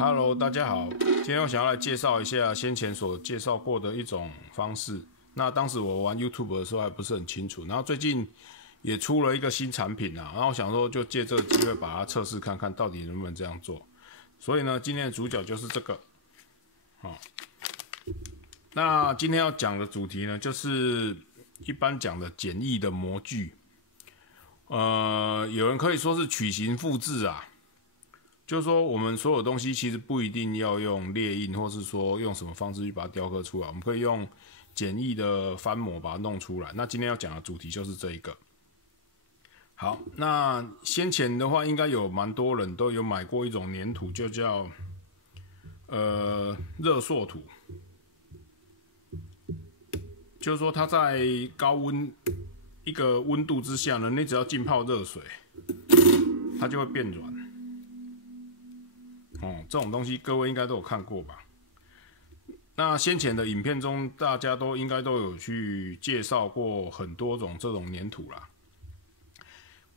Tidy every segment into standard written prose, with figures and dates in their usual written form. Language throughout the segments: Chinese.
Hello， 大家好。今天我想要来介绍一下先前所介绍过的一种方式。那当时我玩 YouTube 的时候还不是很清楚，然后最近也出了一个新产品啊，然后我想说就借这个机会把它测试看看，到底能不能这样做。所以呢，今天的主角就是这个。那今天要讲的主题呢，就是一般讲的简易的模具。有人可以说是曲形复制啊。就是说，我们所有东西其实不一定要用列印，或是说用什么方式去把它雕刻出来，我们可以用简易的翻模把它弄出来。那今天要讲的主题就是这一个。好，那先前的话，应该有蛮多人都有买过一种粘土，就叫热塑土，就是说它在高温一个温度之下呢，你只要浸泡热水，它就会变软。这种东西各位应该都有看过吧？那先前的影片中，大家都应该都有去介绍过很多种这种粘土啦。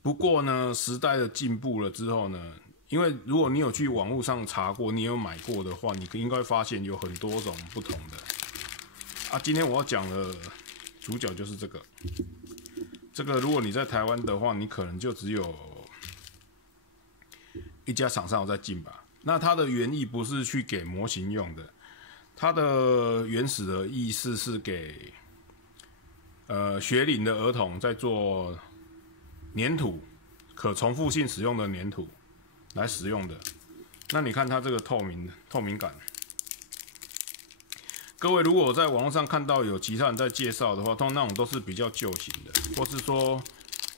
不过呢，时代的进步了之后呢，因为如果你有去网络上查过，你有买过的话，你应该发现有很多种不同的。今天我要讲的主角就是这个。这个如果你在台湾的话，你可能就只有一家厂商有在进吧。那它的原意不是去给模型用的，它的原始的意思是给学龄的儿童在做粘土，可重复性使用的粘土来使用的。那你看它这个透明感，各位如果在网络上看到有其他人在介绍的话，通常那种都是比较旧型的，或是说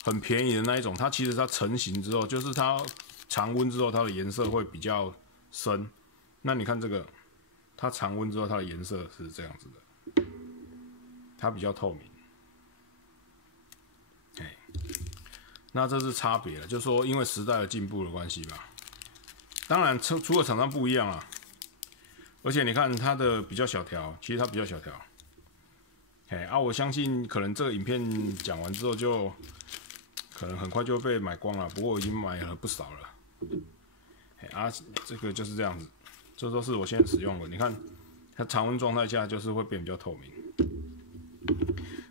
很便宜的那一种，它其实它成型之后，就是它常温之后，它的颜色会比较深。那你看这个，它常温之后，它的颜色是这样子的，它比较透明。那这是差别了，就是说因为时代的进步的关系吧。当然，除了厂商不一样啊，而且你看它的比较小条，其实它比较小条。我相信可能这个影片讲完之后就可能很快就被买光了，不过我已经买了不少了。这个就是这样子，这都是我现在使用的。你看，它常温状态下就是会变比较透明。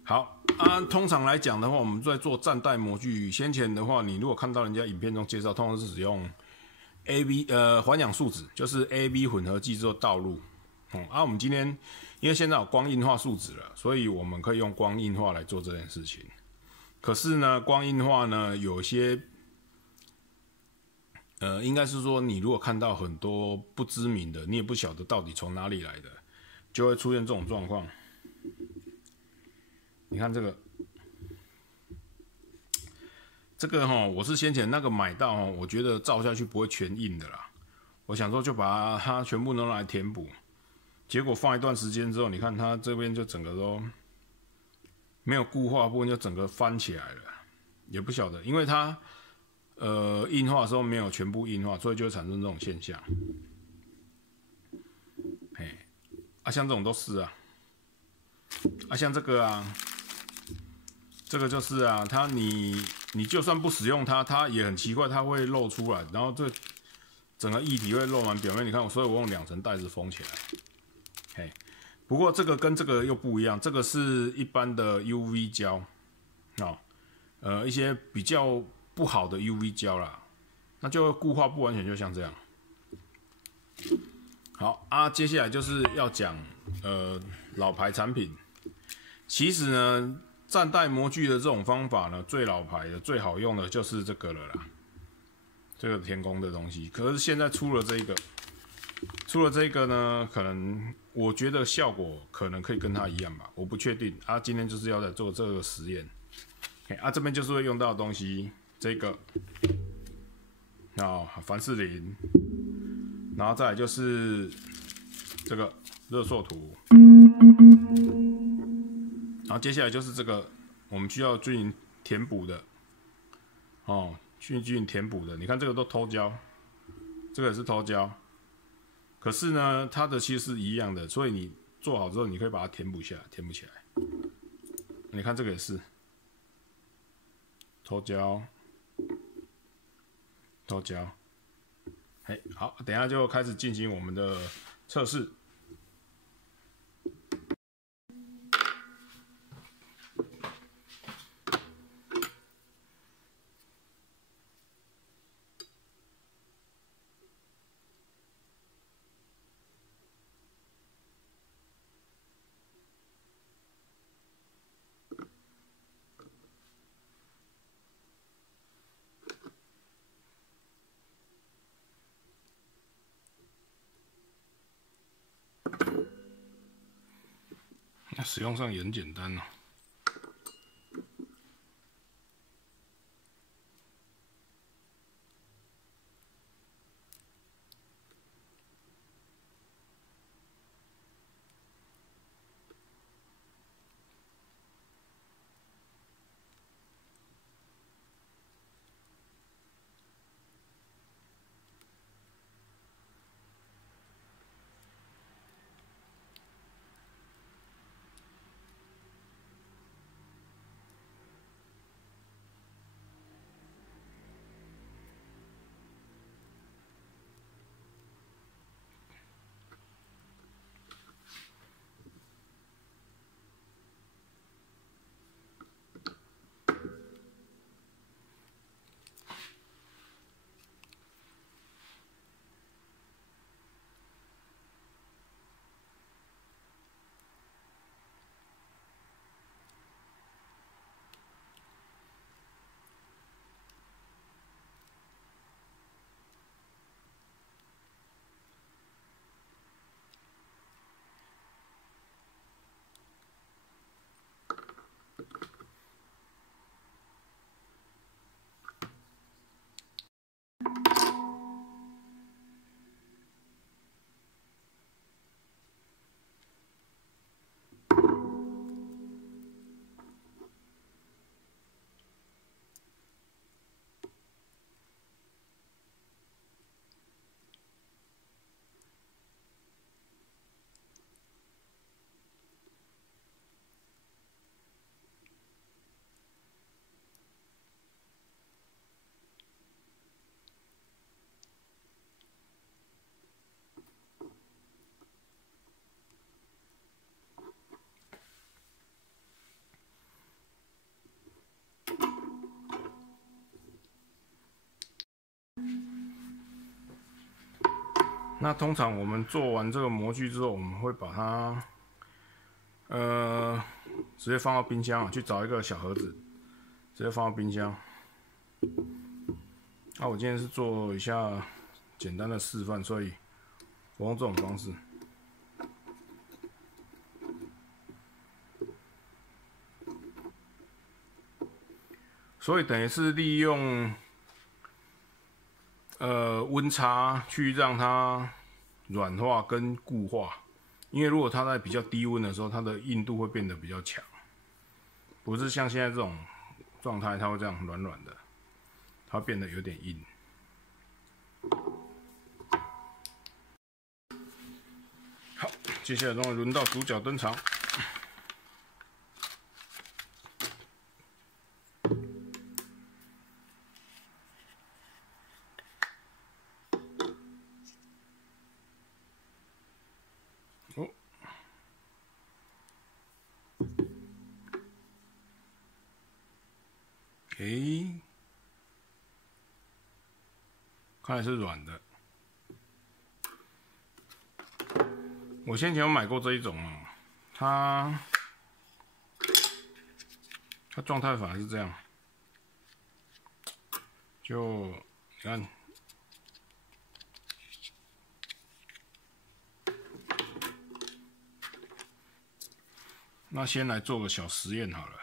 好通常来讲的话，我们在做站代模具，先前的话，你如果看到人家影片中介绍，通常是使用 环氧树脂，就是 AB 混合剂做倒入。我们今天因为现在有光硬化树脂了，所以我们可以用光硬化来做这件事情。可是呢，光硬化呢，有些应该是说，你如果看到很多不知名的，你也不晓得到底从哪里来的，就会出现这种状况。你看这个我是先前那个买到我觉得照下去不会全硬的啦。我想说就把它全部都拿来填补，结果放一段时间之后，你看它这边就整个都没有固化部分，就整个翻起来了，也不晓得，因为它硬化的时候没有全部硬化，所以就会产生这种现象。像这种都是像这个这个就是它你就算不使用它，它也很奇怪，它会露出来，然后这整个液体会露满表面。你看，所以我用2层袋子封起来。不过这个跟这个又不一样，这个是一般的 UV 胶一些比较不好的 UV 胶啦，那就固化不完全，就像这样。好接下来就是要讲老牌产品。其实呢，站代模具的这种方法呢，最老牌的、最好用的就是这个了啦，这个田宫的东西。可是现在出了这个呢，可能我觉得效果可能可以跟它一样吧，我不确定今天就是要来做这个实验。这边就是会用到的东西，这个凡士林，然后再来就是这个热塑土，然后接下来就是这个我们需要均匀填补的均匀填补的。你看这个都偷胶，这个也是偷胶，可是呢，它的其实是一样的，所以你做好之后，你可以把它填补起来。你看这个也是。偷胶，嘿，好，等一下就开始进行我们的测试。那使用上也很简单哦。那通常我们做完这个模具之后，我们会把它直接放到冰箱去找一个小盒子，直接放到冰箱。那我今天是做一下简单的示范，所以我用这种方式。所以等于是利用温差去让它软化跟固化，因为如果它在比较低温的时候，它的硬度会变得比较强，不是像现在这种状态，它会这样软软的，它会变得有点硬。好，接下来终于轮到主角登场。哦，看来是软的。我先前有买过这一种哦，它状态反而是这样，就你看。那先来做个小实验好了。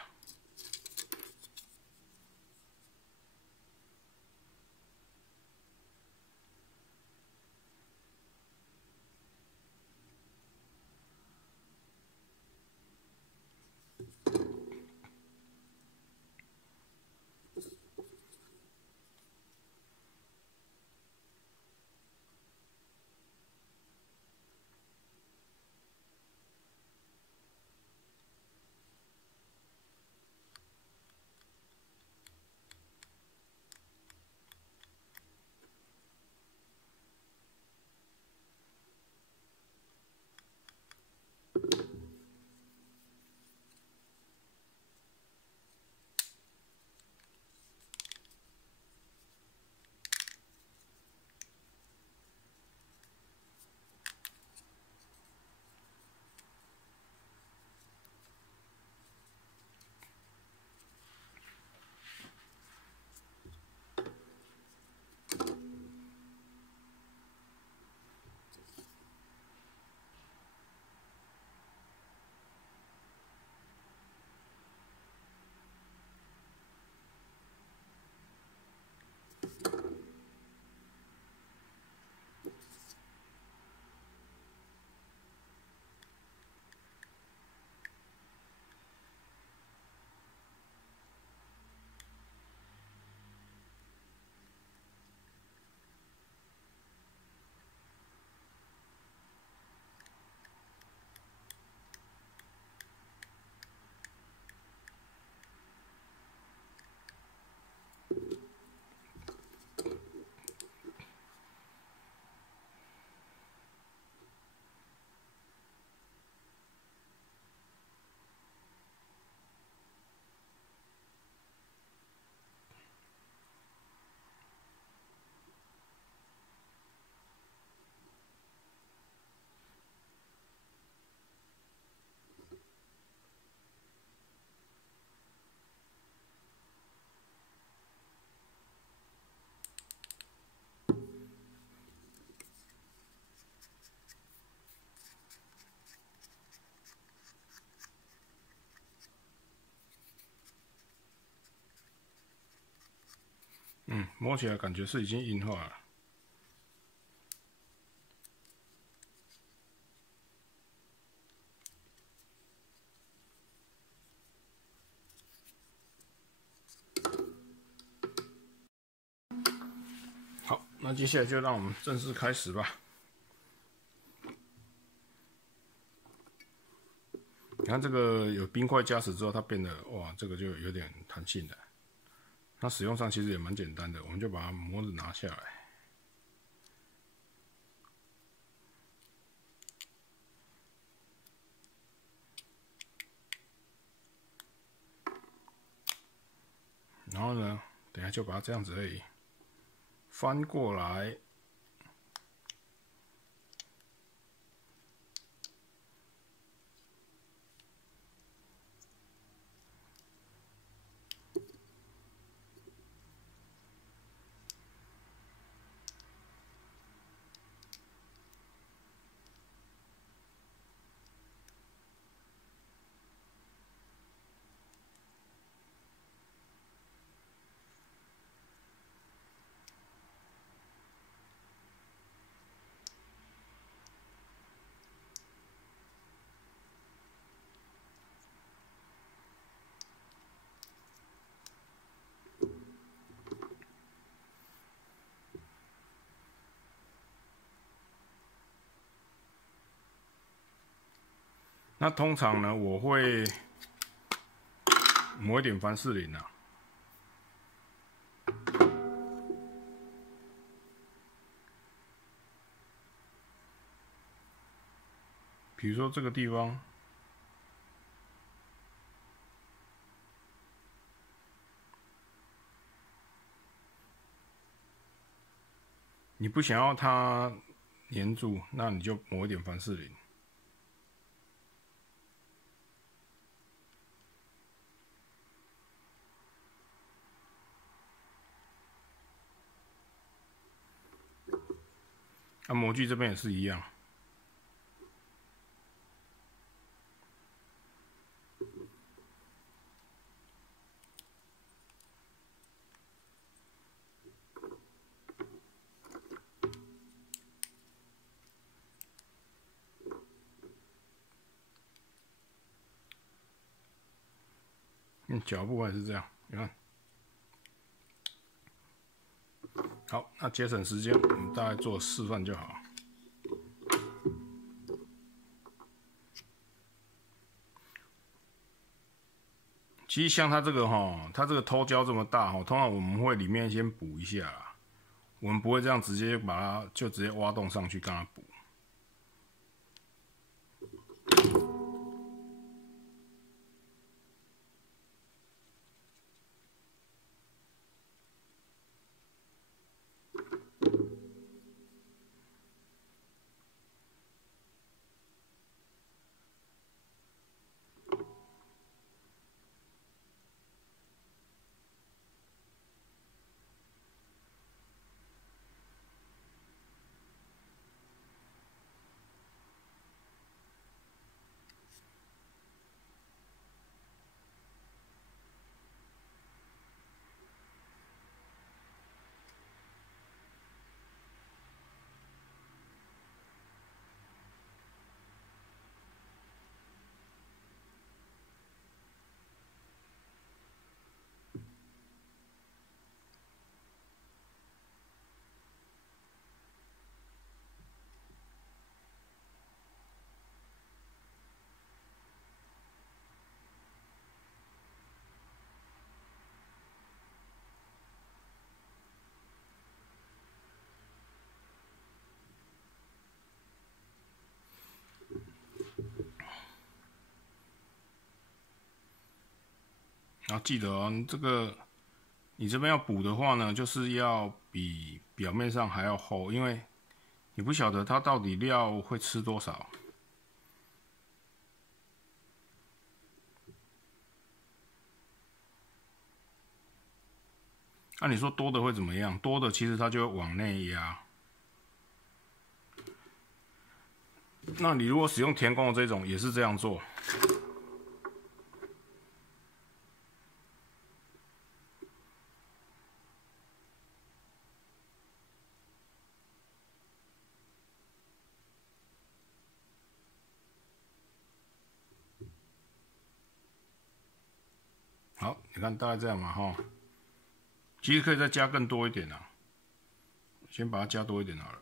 摸起来感觉是已经硬化了。好，那接下来就让我们正式开始吧。你看这个有冰块加持之后，它变得哇，这个就有点弹性了。那使用上其实也蛮简单的，我们就把它模子拿下来。然后呢，等一下就把它这样子而已，翻过来。那通常呢，我会抹一点凡士林啊，比如说这个地方，你不想要它粘住，那你就抹一点凡士林。那模具这边也是一样。脚部还是这样，你看。好，那节省时间，我们大概做示范就好。其实像它这个它这个偷胶这么大通常我们会里面先补一下啦，我们不会这样直接把它就直接挖洞上去跟它补。然后记得这个你这边要补的话呢，就是要比表面上还要厚，因为你不晓得它到底料会吃多少。那你说多的会怎么样？多的其实它就会往内压。那你如果使用田工的这种，也是这样做。好，你看大概这样嘛哈。其实可以再加更多一点啊，先把它加多一点好了。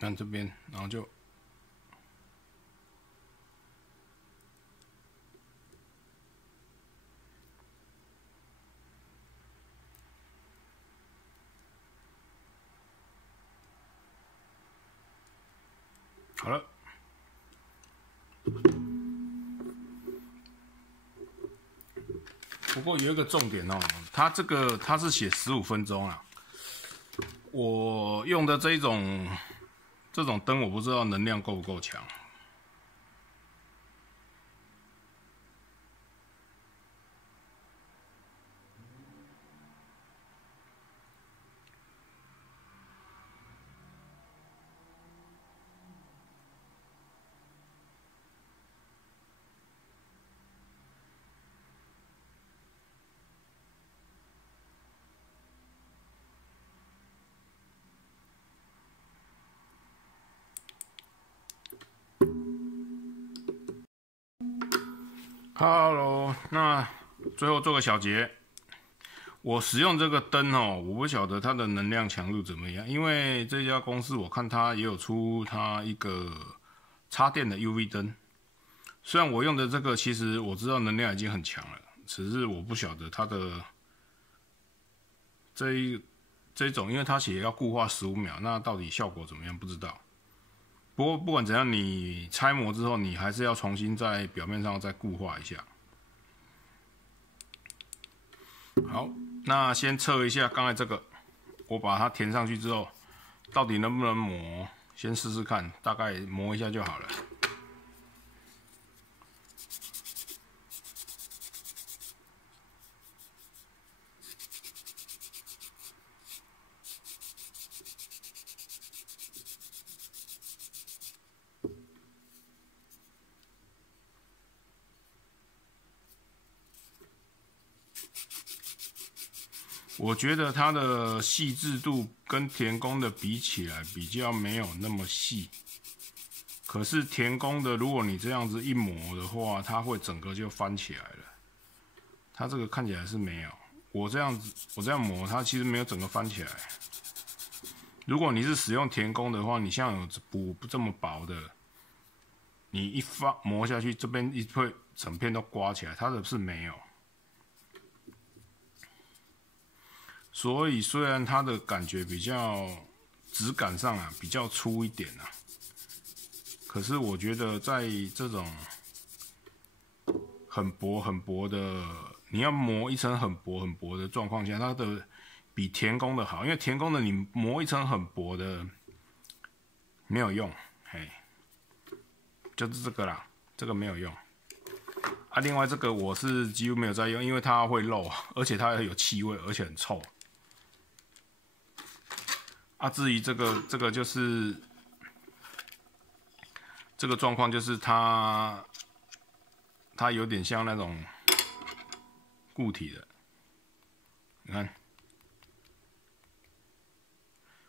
看这边，然后就好了。不过有一个重点哦，它这个它是写15分钟啊。我用的这种灯，我不知道能量够不够强。Hello， 那最后做个小结。我使用这个灯哦，我不晓得它的能量强度怎么样，因为这家公司我看它也有出它一个插电的 UV 灯。虽然我用的这个，其实我知道能量已经很强了，只是我不晓得它的这种，因为它写要固化15秒，那到底效果怎么样不知道。不过不管怎样，你拆模之后，你还是要重新在表面上再固化一下。好，那先测一下刚才这个，我把它填上去之后，到底能不能磨？先试试看，大概磨一下就好了。我觉得它的细致度跟田工的比起来，比较没有那么细。可是田工的，如果你这样子一磨的话，它会整个就翻起来了。它这个看起来是没有，我这样磨，它其实没有整个翻起来。如果你是使用田工的话，你像有补这么薄的，你一磨下去，这边会整片都刮起来，它的是没有。所以虽然它的感觉比较质感上啊比较粗一点啊，可是我觉得在这种很薄的，你要磨一层很薄的状况下，它的比田工的好，因为田工的你磨一层很薄的没有用，嘿，就是这个啦，这个没有用。啊，另外这个我是几乎没有在用，因为它会漏，而且它有气味，而且很臭。啊，至于这个就是这个状况，就是它有点像那种固体的，你看，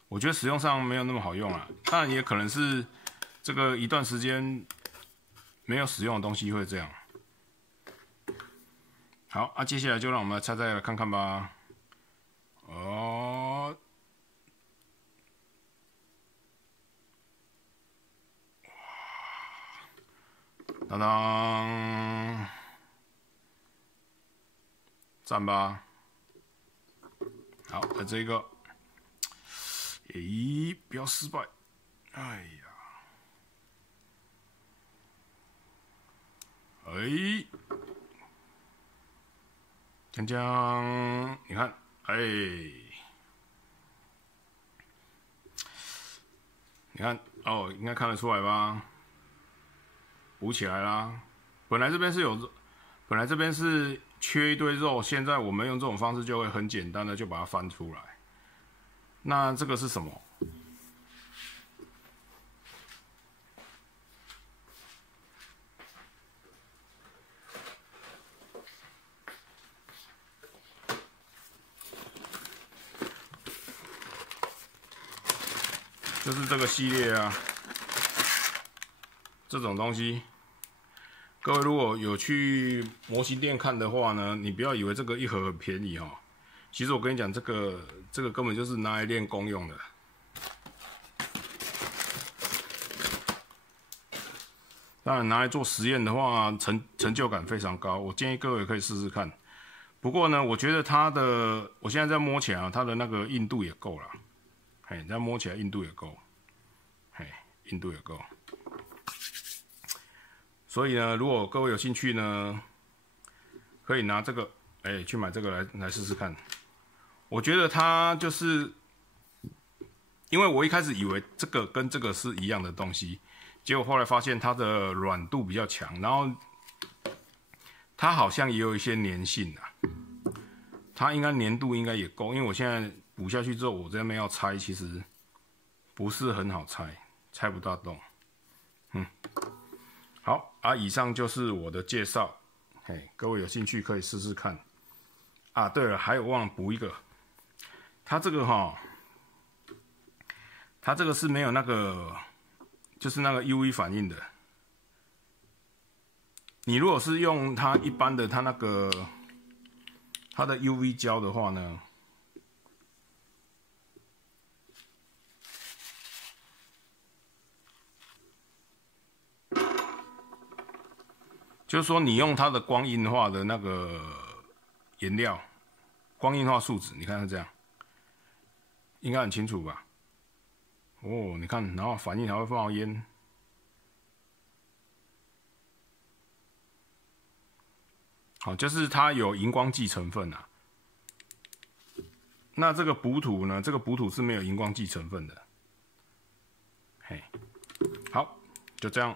我觉得使用上没有那么好用啦。当然也可能是这个一段时间没有使用的东西会这样。好啊，接下来就让我们再来看看吧。哦。当当，赞吧！好，这个，咦，不要失败！哎呀，哎，锵锵，你看，哎，你看哦，应该看得出来吧？补起来啦。本来这边是有，本来这边是缺一堆肉，现在我们用这种方式就会很简单的就把它翻出来。那这个是什么？就是这个系列啊，这种东西，各位如果有去模型店看的话呢，你不要以为这个一盒很便宜哦。其实我跟你讲，这个根本就是拿来练功用的。当然拿来做实验的话，成就感非常高。我建议各位可以试试看。不过呢，我觉得它的，我现在在摸起来啊，它的那个硬度也够了。嘿，这样摸起来硬度也够，嘿，硬度也够。所以呢，如果各位有兴趣呢，可以拿这个，去买这个来试试看。我觉得它就是，因为我一开始以为这个跟这个是一样的东西，结果后来发现它的软度比较强，然后它好像也有一些粘性啊，它应该粘度应该也够，因为我现在补下去之后，我这边要拆，其实不是很好拆，拆不大动。好啊，以上就是我的介绍，嘿，各位有兴趣可以试试看。啊，对了，还有忘了补一个，它这个哈，它这个是没有那个，就是那个 UV 反应的。你如果是用它一般的它那个它的 UV 胶的话呢，就是说你用它的光硬化的那个颜料，光硬化树脂，你看是这样，应该很清楚吧？哦，你看，然后反应还会冒烟。好，就是它有荧光剂成分啊。那这个补土呢？这个补土是没有荧光剂成分的。嘿，好，就这样。